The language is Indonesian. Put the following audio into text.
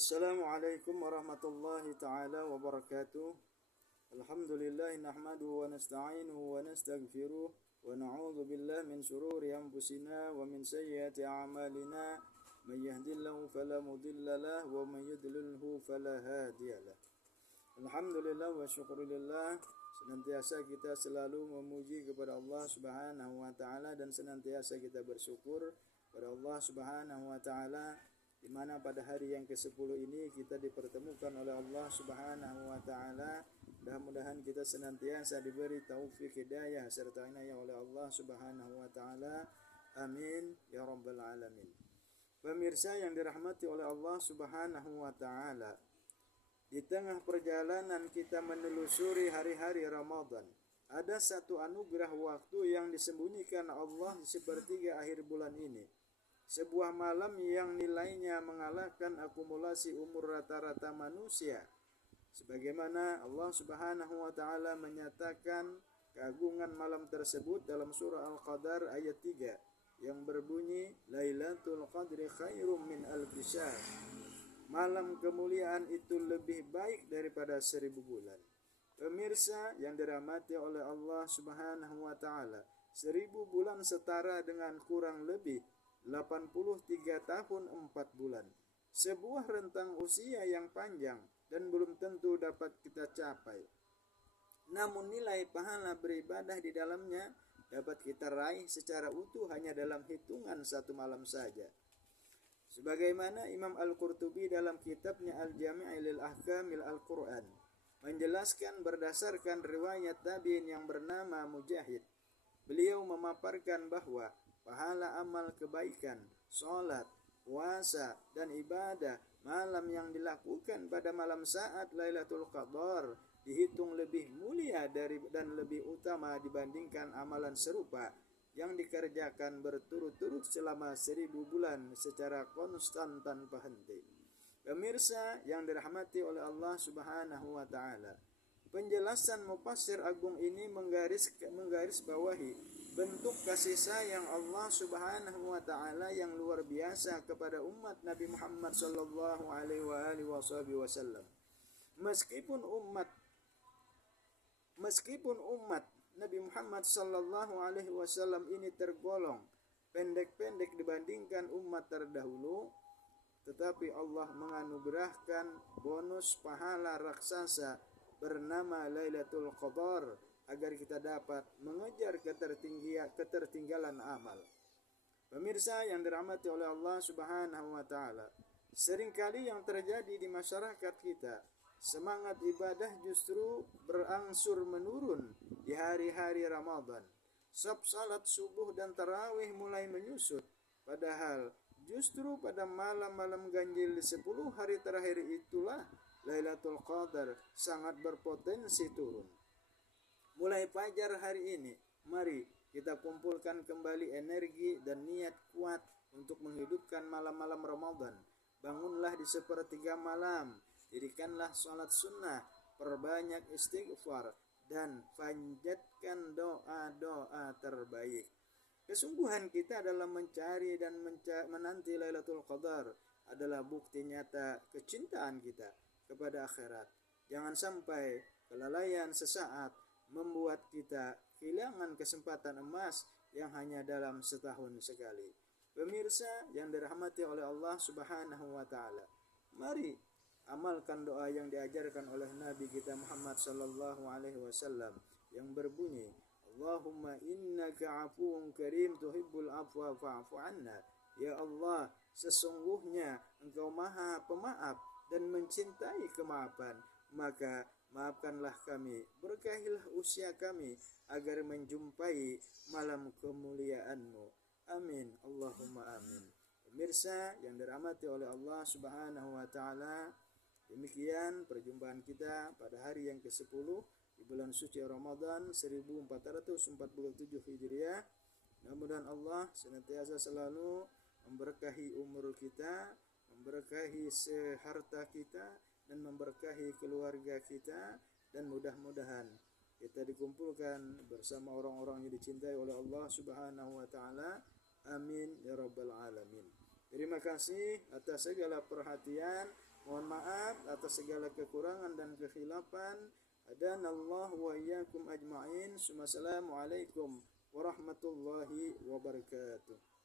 Assalamualaikum warahmatullahi taala wabarakatuh. Alhamdulillah nahmaduhu wa nasta'inuhu wa nastaghfiruh wa na'udzu billahi min shururi anfusina wa min sayyiati a'malina. May yahdihillahu fala mudilla lahu wa may yudlilhu fala hadiyalah. Alhamdulillah wa syukurillah. Senantiasa kita selalu memuji kepada Allah Subhanahu wa taala dan senantiasa kita bersyukur kepada Allah Subhanahu wa taala di mana pada hari yang ke-10 ini kita dipertemukan oleh Allah Subhanahu wa taala. Mudah-mudahan kita senantiasa diberi taufik hidayah serta inayah oleh Allah Subhanahu wa taala. Amin ya rabbal alamin. Pemirsa yang dirahmati oleh Allah Subhanahu wa taala, di tengah perjalanan kita menelusuri hari-hari Ramadan, ada satu anugerah waktu yang disembunyikan Allah di sepertiga akhir bulan ini. Sebuah malam yang nilainya mengalahkan akumulasi umur rata-rata manusia. Sebagaimana Allah Subhanahu wa taala menyatakan keagungan malam tersebut dalam surah Al-Qadar ayat 3 yang berbunyi Lailatul Qadri khairum min alfi syahr. Malam kemuliaan itu lebih baik daripada 1000 bulan. Pemirsa yang dirahmati oleh Allah Subhanahu wa taala, 1000 bulan setara dengan kurang lebih 83 tahun 4 bulan. Sebuah rentang usia yang panjang dan belum tentu dapat kita capai. Namun nilai pahala beribadah di dalamnya dapat kita raih secara utuh hanya dalam hitungan satu malam saja. Sebagaimana Imam Al-Qurtubi dalam kitabnya Al-Jami' lil Ahkamil Al-Quran menjelaskan berdasarkan riwayat tabi'in yang bernama Mujahid. Beliau memaparkan bahwa pahala amal kebaikan, sholat, puasa, dan ibadah malam yang dilakukan pada malam saat Lailatul Qadar dihitung lebih mulia dan lebih utama dibandingkan amalan serupa yang dikerjakan berturut-turut selama 1000 bulan secara konstan tanpa henti. Pemirsa yang dirahmati oleh Allah Subhanahu wa taala, penjelasan mufassir agung ini menggaris bawahi bentuk kasih sayang Allah Subhanahu wa taala yang luar biasa kepada umat Nabi Muhammad sallallahu alaihi wasallam. Meskipun umat Nabi Muhammad sallallahu alaihi wasallam ini tergolong pendek-pendek dibandingkan umat terdahulu, tetapi Allah menganugerahkan bonus pahala raksasa bernama Lailatul Qadar agar kita dapat mengejar ketertinggalan amal. Pemirsa yang dirahmati oleh Allah Subhanahu wa taala, seringkali yang terjadi di masyarakat kita, semangat ibadah justru berangsur menurun di hari-hari Ramadan. Salat subuh dan tarawih mulai menyusut, padahal justru pada malam-malam ganjil di 10 hari terakhir itulah Lailatul Qadar sangat berpotensi turun. Mulai fajar hari ini, mari kita kumpulkan kembali energi dan niat kuat untuk menghidupkan malam-malam Ramadan. Bangunlah di sepertiga malam, dirikanlah sholat sunnah, perbanyak istighfar, dan panjatkan doa-doa terbaik. Kesungguhan kita dalam mencari dan menanti Lailatul Qadar adalah bukti nyata kecintaan kita kepada akhirat. Jangan sampai kelalaian sesaat membuat kita kehilangan kesempatan emas yang hanya dalam setahun sekali. Pemirsa yang dirahmati oleh Allah Subhanahu wa taala, mari amalkan doa yang diajarkan oleh Nabi kita Muhammad sallallahu alaihi wasallam yang berbunyi, Allahumma innaka afuwun karim tuhibbul afwa fa'fu anna. Ya Allah, sesungguhnya Engkau Maha Pemaaf dan mencintai kemaafan, maka maafkanlah kami, berkahilah usia kami agar menjumpai malam kemuliaan-Mu. Amin, Allahumma amin. Pemirsa yang dirahmati oleh Allah Subhanahu wa taala, demikian perjumpaan kita pada hari yang ke-10 di bulan suci Ramadan 1447 Hijriah. Mudah-mudahan Allah senantiasa selalu memberkahi umur kita, memberkahi seharta kita, dan memberkahi keluarga kita, dan mudah-mudahan kita dikumpulkan bersama orang-orang yang dicintai oleh Allah Subhanahu wa taala. Amin ya rabbal alamin. Terima kasih atas segala perhatian. Mohon maaf atas segala kekurangan dan kekhilafan. Hadanallahu wa iyyakum ajma'in. Assalamualaikum warahmatullahi wabarakatuh.